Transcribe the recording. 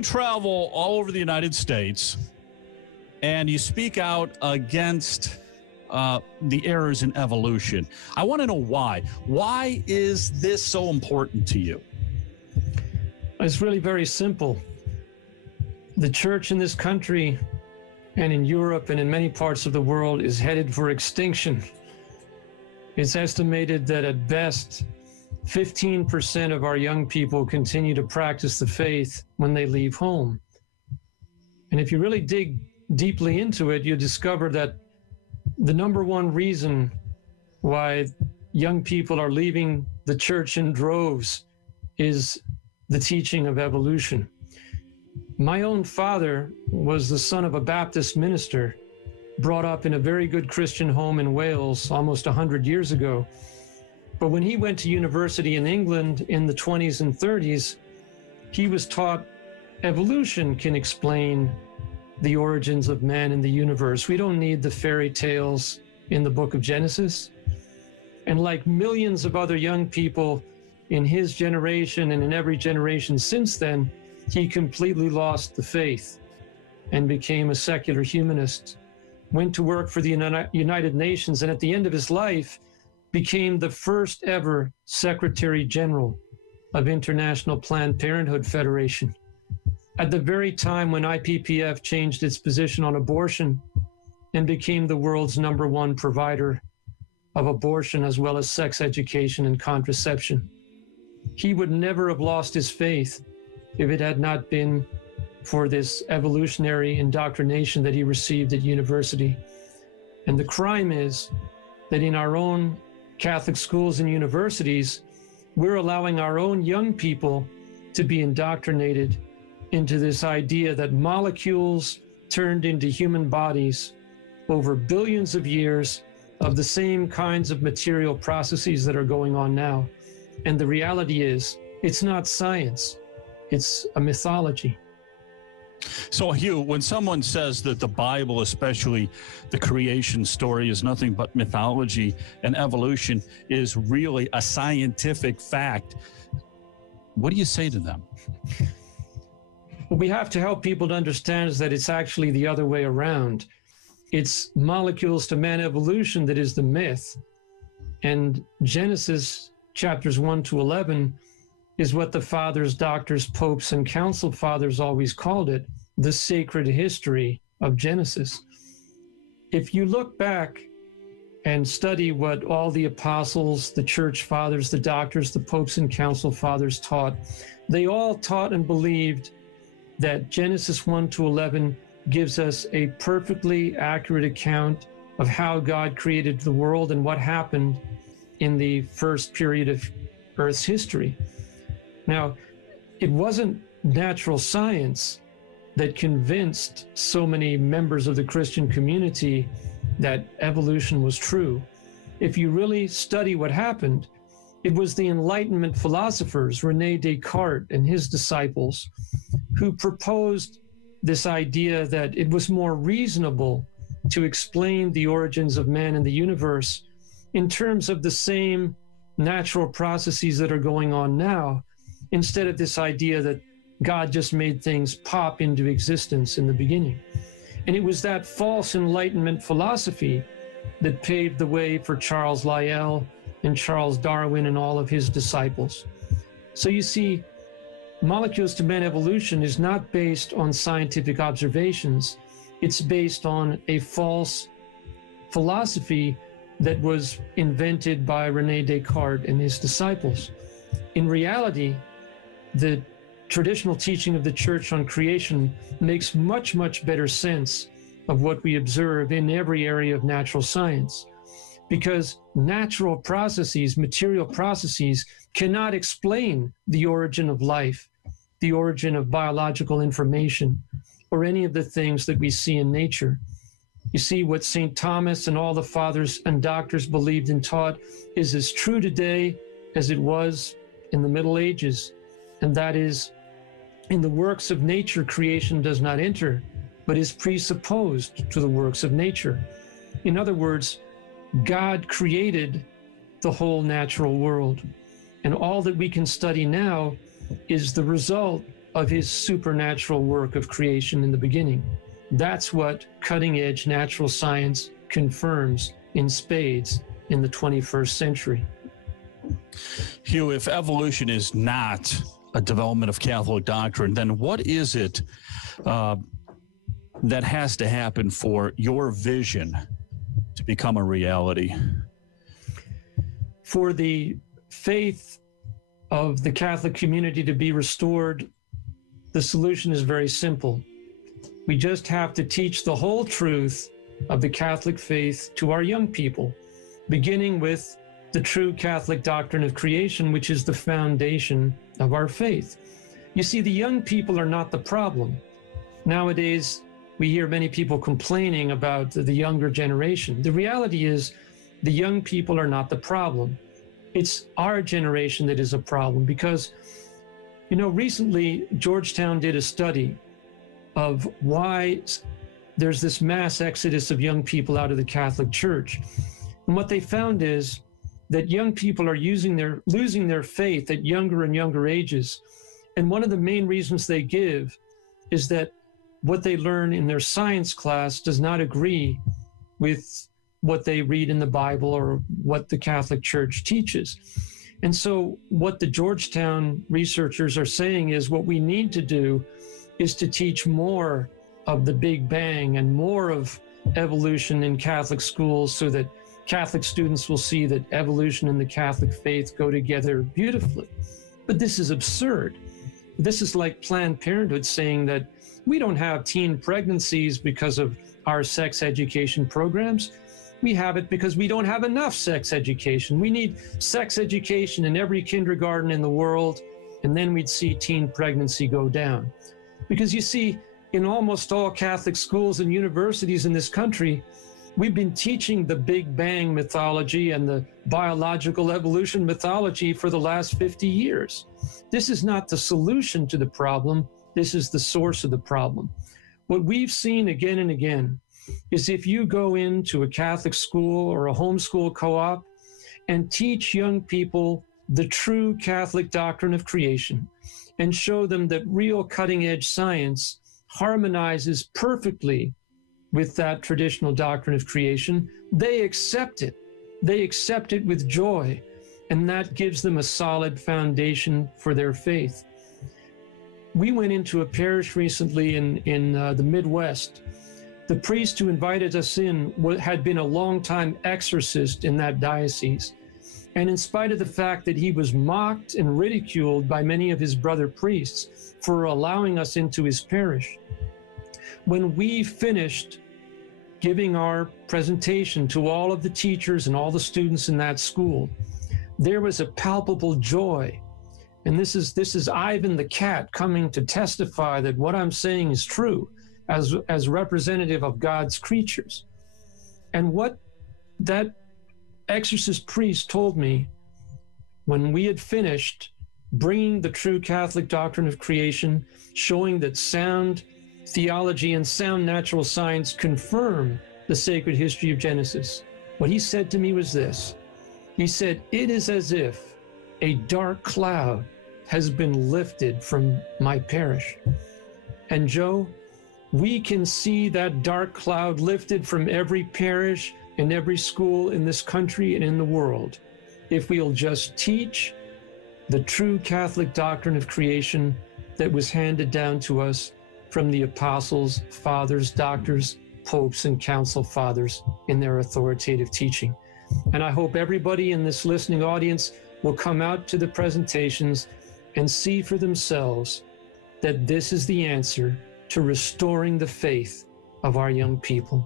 You travel all over the United States, and you speak out against the errors in evolution. I want to know why. Why is this so important to you? It's really very simple. The church in this country and in Europe and in many parts of the world is headed for extinction. It's estimated that at best, 15% of our young people continue to practice the faith when they leave home. And if you really dig deeply into it, you discover that the number one reason why young people are leaving the church in droves is the teaching of evolution. My own father was the son of a Baptist minister, brought up in a very good Christian home in Wales almost 100 years ago. But when he went to university in England in the 20s and 30s, he was taught evolution can explain the origins of man and the universe. We don't need the fairy tales in the book of Genesis. And like millions of other young people in his generation and in every generation since then, he completely lost the faith and became a secular humanist, went to work for the United Nations, and at the end of his life became the first ever Secretary General of International Planned Parenthood Federation. At the very time when IPPF changed its position on abortion and became the world's #1 provider of abortion as well as sex education and contraception. He would never have lost his faith if it had not been for this evolutionary indoctrination that he received at university. And the crime is that in our own Catholic schools and universities, we're allowing our own young people to be indoctrinated into this idea that molecules turned into human bodies over billions of years of the same kinds of material processes that are going on now. And the reality is, it's not science, it's a mythology. So, Hugh, when someone says that the Bible, especially the creation story, is nothing but mythology and evolution is really a scientific fact, what do you say to them? What we have to help people to understand is that it's actually the other way around. It's molecules to man evolution that is the myth. And Genesis chapters 1 to 11 is what the fathers, doctors, popes, and council fathers always called it, the sacred history of Genesis. If you look back and study what all the apostles, the church fathers, the doctors, the popes, and council fathers taught, they all taught and believed that Genesis 1 to 11 gives us a perfectly accurate account of how God created the world and what happened in the first period of Earth's history. Now, it wasn't natural science that convinced so many members of the Christian community that evolution was true. If you really study what happened, it was the Enlightenment philosophers, René Descartes and his disciples, who proposed this idea that it was more reasonable to explain the origins of man and the universe in terms of the same natural processes that are going on now, instead of this idea that God just made things pop into existence in the beginning. And it was that false Enlightenment philosophy that paved the way for Charles Lyell and Charles Darwin and all of his disciples. So you see, molecules to man evolution is not based on scientific observations. It's based on a false philosophy that was invented by René Descartes and his disciples. In reality, the traditional teaching of the church on creation makes much, much better sense of what we observe in every area of natural science, because natural processes, material processes, cannot explain the origin of life, the origin of biological information, or any of the things that we see in nature. You see, what St. Thomas and all the fathers and doctors believed and taught is as true today as it was in the Middle Ages, and that is, in the works of nature, creation does not enter, but is presupposed to the works of nature. In other words, God created the whole natural world, and all that we can study now is the result of his supernatural work of creation in the beginning. That's what cutting-edge natural science confirms in spades in the 21st century. Hugh, if evolution is not a development of Catholic doctrine, then what is it that has to happen for your vision to become a reality? For the faith of the Catholic community to be restored, the solution is very simple. We just have to teach the whole truth of the Catholic faith to our young people, beginning with the true Catholic doctrine of creation, which is the foundation of our faith. You see, the young people are not the problem. Nowadays, we hear many people complaining about the younger generation. The reality is the young people are not the problem. It's our generation that is a problem because, you know, recently Georgetown did a study of why there's this mass exodus of young people out of the Catholic Church. And what they found is that young people are losing their faith at younger and younger ages. And one of the main reasons they give is that what they learn in their science class does not agree with what they read in the Bible or what the Catholic Church teaches. And so what the Georgetown researchers are saying is what we need to do is to teach more of the Big Bang and more of evolution in Catholic schools so that Catholic students will see that evolution and the Catholic faith go together beautifully. But this is absurd. This is like Planned Parenthood saying that we don't have teen pregnancies because of our sex education programs. We have it because we don't have enough sex education. We need sex education in every kindergarten in the world, and then we'd see teen pregnancy go down. Because you see, in almost all Catholic schools and universities in this country, we've been teaching the Big Bang mythology and the biological evolution mythology for the last 50 years. This is not the solution to the problem. This is the source of the problem. What we've seen again and again is if you go into a Catholic school or a homeschool co-op and teach young people the true Catholic doctrine of creation and show them that real cutting-edge science harmonizes perfectly with that traditional doctrine of creation, they accept it. They accept it with joy, and that gives them a solid foundation for their faith. We went into a parish recently in the Midwest. The priest who invited us in had been a long-time exorcist in that diocese. And in spite of the fact that he was mocked and ridiculed by many of his brother priests for allowing us into his parish, when we finished giving our presentation to all of the teachers and all the students in that school, there was a palpable joy. And this is Ivan the cat coming to testify that what I'm saying is true as representative of God's creatures. And what that exorcist priest told me when we had finished bringing the true Catholic doctrine of creation, showing that sound theology and sound natural science confirm the sacred history of Genesis, what he said to me was this. He said, "It is as if a dark cloud has been lifted from my parish." And Joe, we can see that dark cloud lifted from every parish and every school in this country and in the world if we'll just teach the true Catholic doctrine of creation that was handed down to us from the apostles, fathers, doctors, popes, and council fathers in their authoritative teaching. And I hope everybody in this listening audience will come out to the presentations and see for themselves that this is the answer to restoring the faith of our young people.